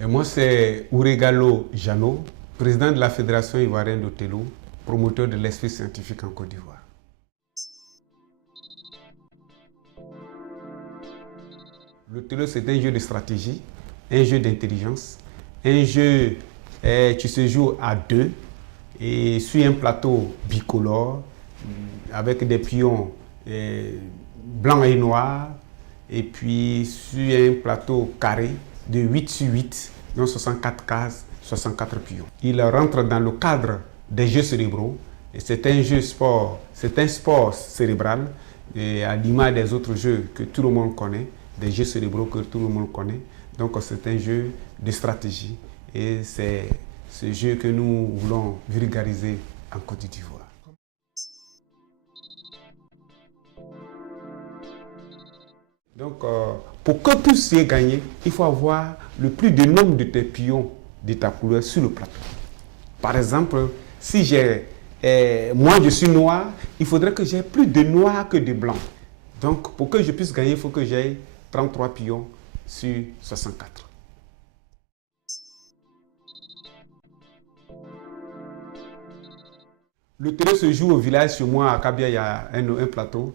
Et moi, c'est Ouregalo Jano, président de la Fédération ivoirienne de Télo, promoteur de l'esprit scientifique en Côte d'Ivoire. Le Télo, c'est un jeu de stratégie, un jeu d'intelligence, un jeu qui se joue à deux et sur un plateau bicolore avec des pions blancs et noirs et puis sur un plateau carré de 8 sur 8, donc 64 cases, 64 pions. Il rentre dans le cadre des jeux cérébraux et c'est un jeu sport, c'est un sport cérébral et à l'image des autres jeux que tout le monde connaît, des jeux cérébraux que tout le monde connaît. Donc c'est un jeu de stratégie et c'est ce jeu que nous voulons vulgariser en Côte d'Ivoire. Donc pour que tout soit gagné, il faut avoir le plus de nombre de tes pions de ta couleur sur le plateau. Par exemple, si moi je suis noir, il faudrait que j'ai plus de noir que de blanc. Donc pour que je puisse gagner, il faut que j'aie 33 pions sur 64. Le Télo se joue au village, chez moi à Kabia, il y a un plateau.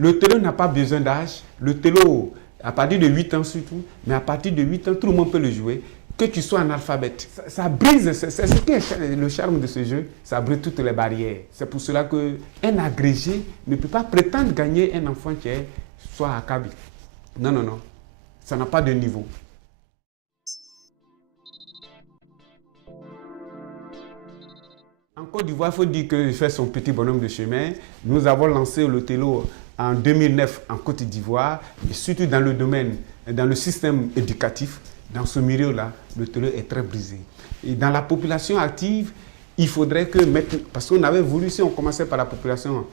Le Télo n'a pas besoin d'âge. Le Télo, à partir de 8 ans surtout, mais à partir de 8 ans, tout le monde peut le jouer. Que tu sois analphabète. Ça brise, c'est ce qui est le charme de ce jeu, ça brise toutes les barrières. C'est pour cela qu'un agrégé ne peut pas prétendre gagner un enfant qui soit à Kaby. Non, non, non. Ça n'a pas de niveau. En Côte d'Ivoire, il faut dire que je fais son petit bonhomme de chemin. Nous avons lancé le Télo en 2009 en Côte d'Ivoire, et surtout dans le domaine, dans le système éducatif. Dans ce milieu-là, le Télo est très brisé. Et dans la population active, il faudrait que, parce qu'on avait voulu, si on commençait par la population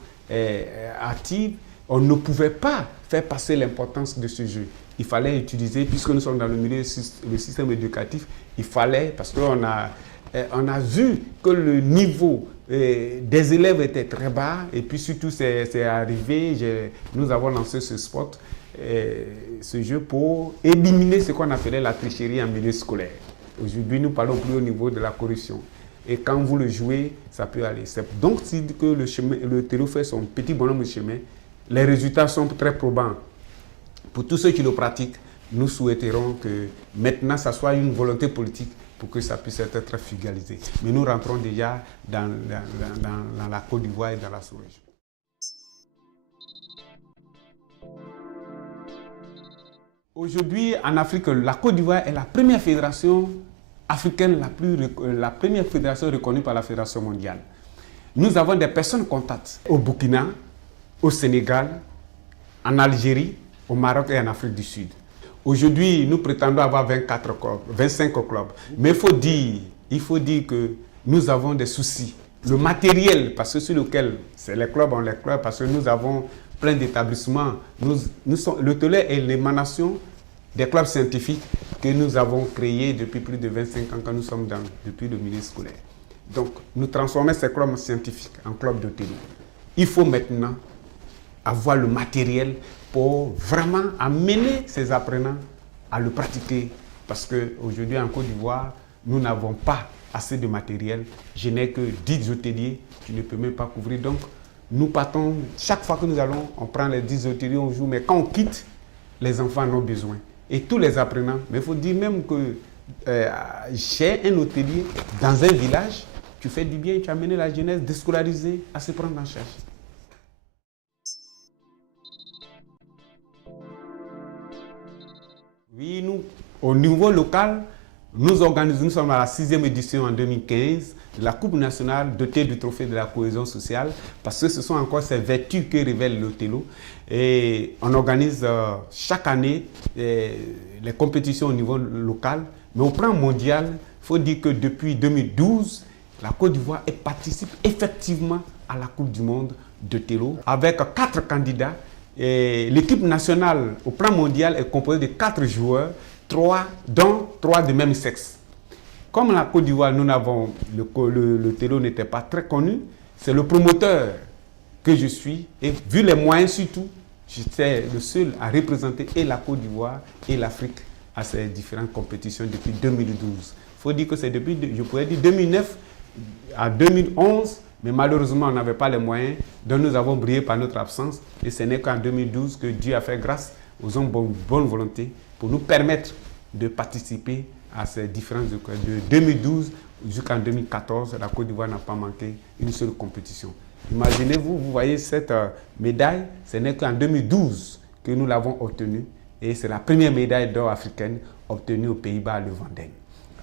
active, on ne pouvait pas faire passer l'importance de ce jeu. Il fallait utiliser, puisque nous sommes dans le milieu, le système éducatif, il fallait, parce qu'on a vu que le niveau des élèves était très bas, et puis surtout c'est arrivé, nous avons lancé ce spot, ce jeu pour éliminer ce qu'on appelait la tricherie en milieu scolaire. Aujourd'hui, nous parlons plus au niveau de la corruption. Et quand vous le jouez, ça peut aller. Donc, si que le Télo fait son petit bonhomme de chemin, les résultats sont très probants. Pour tous ceux qui le pratiquent, nous souhaiterons que maintenant, ça soit une volonté politique pour que ça puisse être très fugalisé. Mais nous rentrons déjà dans la Côte d'Ivoire et dans la sous-région. Aujourd'hui, en Afrique, la Côte d'Ivoire est la première fédération africaine, la première fédération reconnue par la Fédération mondiale. Nous avons des personnes contacts au Burkina, au Sénégal, en Algérie, au Maroc et en Afrique du Sud. Aujourd'hui, nous prétendons avoir 25 clubs. Mais il faut dire que nous avons des soucis. Le matériel, parce que sur lequel c'est les clubs, parce que nous avons plein d'établissements. Le Télo est l'émanation des clubs scientifiques que nous avons créés depuis plus de 25 ans quand nous sommes depuis le milieu scolaire. Donc, nous transformons ces clubs scientifiques en clubs de Télo. Il faut maintenant avoir le matériel pour vraiment amener ces apprenants à le pratiquer. Parce qu'aujourd'hui, en Côte d'Ivoire, nous n'avons pas assez de matériel. Je n'ai que 10 hôteliers qui ne peuvent même pas couvrir. Donc, nous partons, chaque fois que nous allons, on prend les 10 hôteliers, on joue, mais quand on quitte, les enfants en ont besoin. Et tous les apprenants, mais il faut dire même que j'ai un hôtelier dans un village, tu fais du bien, tu as amené la jeunesse déscolarisée à se prendre en charge. Oui, nous, au niveau local, nous sommes à la 6e édition en 2015 de la Coupe nationale dotée du trophée de la cohésion sociale parce que ce sont encore ces vertus que révèle le Télo. Et on organise chaque année les compétitions au niveau local. Mais au plan mondial, il faut dire que depuis 2012, la Côte d'Ivoire participe effectivement à la Coupe du monde de Télo avec 4 candidats. L'équipe nationale au plan mondial est composée de 4 joueurs, dont 3 de même sexe. Comme la Côte d'Ivoire, le Télo n'était pas très connu, c'est le promoteur que je suis. Et vu les moyens surtout, j'étais le seul à représenter et la Côte d'Ivoire et l'Afrique à ces différentes compétitions depuis 2012. Il faut dire que c'est depuis, je pourrais dire, 2009 à 2011, mais malheureusement, on n'avait pas les moyens, donc nous avons brillé par notre absence. Et ce n'est qu'en 2012 que Dieu a fait grâce aux hommes de bonne volonté pour nous permettre de participer à ces différentes écoles. De 2012 jusqu'en 2014, la Côte d'Ivoire n'a pas manqué une seule compétition. Imaginez-vous, vous voyez cette médaille, ce n'est qu'en 2012 que nous l'avons obtenue. Et c'est la première médaille d'or africaine obtenue aux Pays-Bas à Levanding.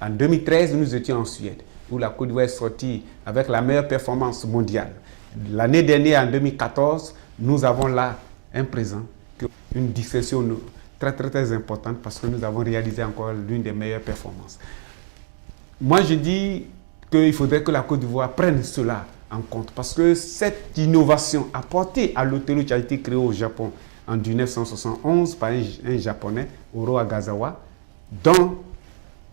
En 2013, nous étions en Suède, où la Côte d'Ivoire est sortie avec la meilleure performance mondiale. L'année dernière, en 2014, nous avons là un présent, une discussion très importante parce que nous avons réalisé encore l'une des meilleures performances. Moi, je dis qu'il faudrait que la Côte d'Ivoire prenne cela en compte parce que cette innovation apportée à l'hôtel qui a été créé au Japon en 1971 par un Japonais, Oro Agasawa, dont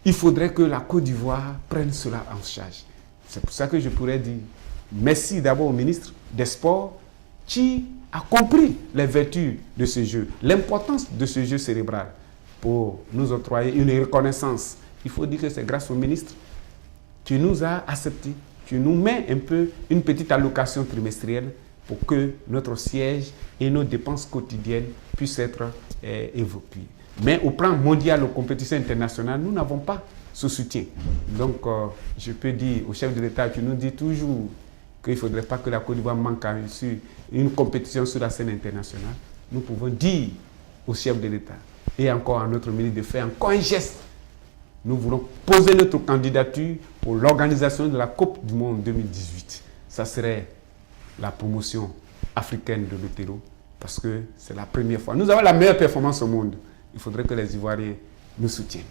il faudrait que la Côte d'Ivoire prenne cela en charge. C'est pour ça que je pourrais dire merci d'abord au ministre des Sports qui a compris les vertus de ce jeu, l'importance de ce jeu cérébral pour nous octroyer une reconnaissance. Il faut dire que c'est grâce au ministre qui nous a acceptés, qui nous met un peu une petite allocation trimestrielle pour que notre siège et nos dépenses quotidiennes puissent être évoquées. Mais au plan mondial, aux compétitions internationales, nous n'avons pas ce soutien. Donc, je peux dire au chef de l'État qui nous dit toujours qu'il ne faudrait pas que la Côte d'Ivoire manque à une compétition sur la scène internationale. Nous pouvons dire au chef de l'État et encore à notre ministre de faire encore un geste. Nous voulons poser notre candidature pour l'organisation de la Coupe du Monde 2018. Ça serait la promotion africaine de l'Othello parce que c'est la première fois. Nous avons la meilleure performance au monde. Il faudrait que les Ivoiriens nous soutiennent.